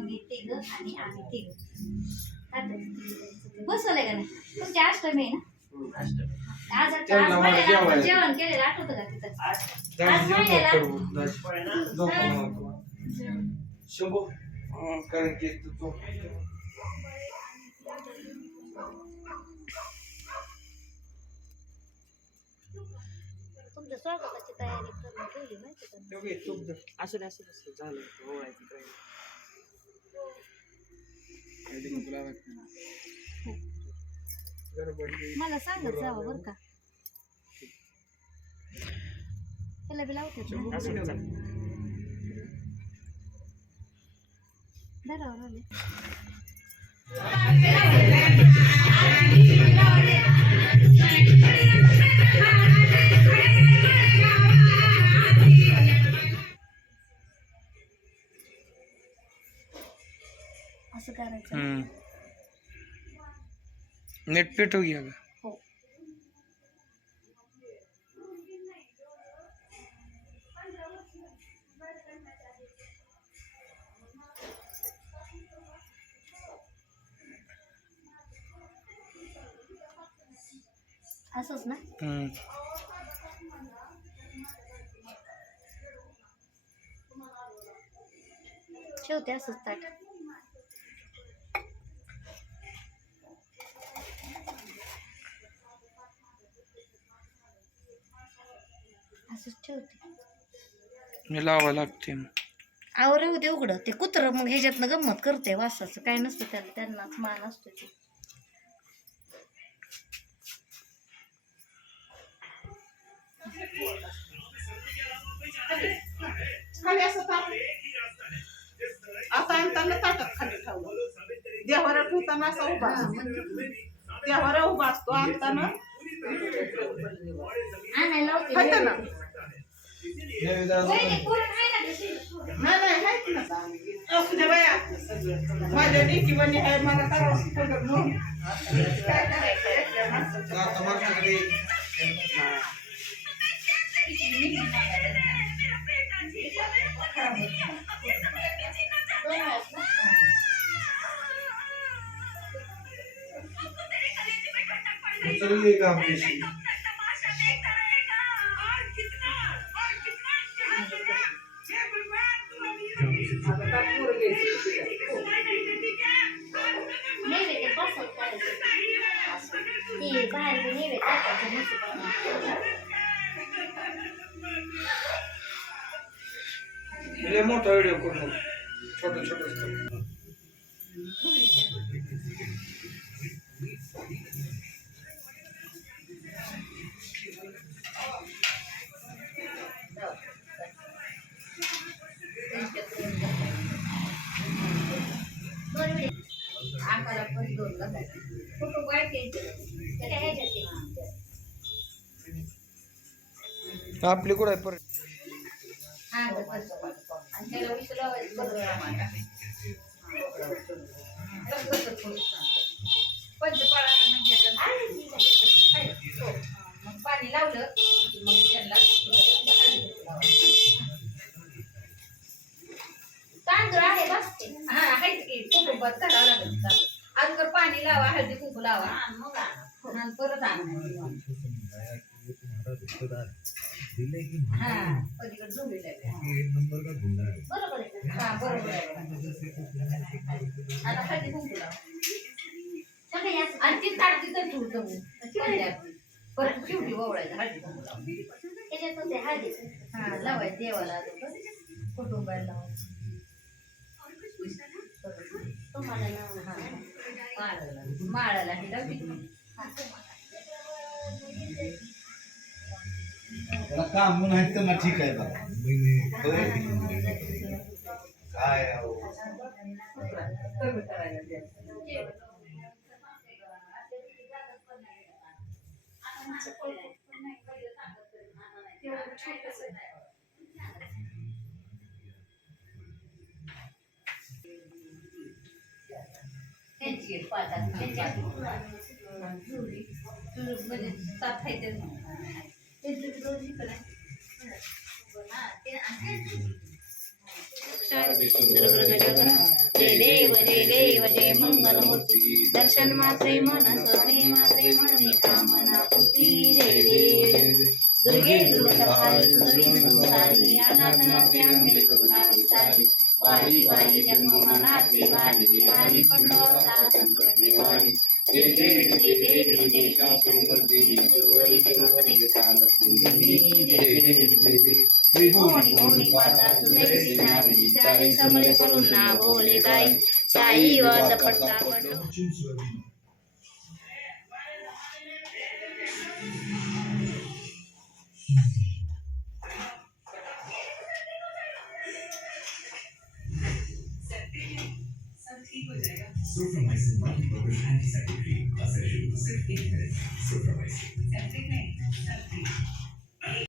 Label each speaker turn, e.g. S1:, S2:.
S1: मी तिघ आणि आम्ही तिघ बसवलंय का नाही तुमची अष्टमी आहे ना आज महिन्याला आपण. जेवण केलेलं आठवतं का तिथं आज महिन्याला-
S2: हं, कारण की तू.
S1: तुमच्या स्वागताची तयारी करून ठेवली माहिती का.
S3: असू दे असू दे. झालं काय
S2: गडबड
S1: मला सांगत जावं बरं का. त्याला बी लावतात ना. धरावर आले करायचं.
S2: हम्म. नेट ग
S1: हो. असंच ना?
S2: हम्म.
S1: ठेवते असंच ताट. असंच ठेवते.
S2: मी लावा लागते.
S1: आव राहू दे उघडं. ते कुत्रं मग ह्याच्यातनं गंमत करते वासाचं. काय नसतं त्याला त्यांनाच मान असतो ते.
S4: खाली असं आता आणताना ताटात खाली ठेवलं. देवारा ठेवताना असा उभा असतो. देवारा उभा असतो आणताना असू दे बाया माझ्या लेकीवानी आहे मला करावं पडलं म्हणून. काय करायचं एकट्या माणसाचं?
S1: ते बाहेर ते नैवेद्य
S2: लय मोठा व्हिडिओ करू छोट छोट
S1: आकारात पण दोन बघायचे. फोटो वाईट घ्यायचे.
S2: आपली कुठं आहे? परत
S1: हा, मग पाणी लावलं मग त्यांना तांदूळ आहे बस हा आहे की कुटुंबात करावं लागेल. तांदूळ. अगोदर पाणी लावा हळदी कुंकू लावा. आणि परत हा? हा. परत शेवटी ओवळायचं हळदी कुंकू लावून त्याच्यात ते हळदी हा लावायचं देवाला. कुटुंबाला लावायचं तुम्हाला. माळाला माळाला हे हा, तुम्हाला.
S5: त्याला काम म्हणून आहेत तर ना ठीक आहे बघा काय
S4: Thank you.
S1: त्यांची एक त्यांची म्हणजे सात आहे ते. रोज हा, ते-
S6: देव जय देव जय मंगलमूर्ती दर्शन मात्रे मन सोने मात्रे मने कामना पुती जय देव दुर्गे दुर्गपाली संसारी अनाथनाथी करुणा विसारी वारी वारी जन्मनाथ देवानी देवानी पंडोता शंकर देवानी देवी देवी देवी देशा सुंदर देवी सुंदरी सुंदरी सालत सुंदरी देवी देवी देवी त्रिभुवनी भुवनी पाता सुंदरी नारी चारी समरे करून ना बोले ताई साई वास पडता पडो Thank you. पडलो
S7: Soframycin multipurpose antiseptic cream plus a Sift 8 minutes. Soframycin. Septic pain.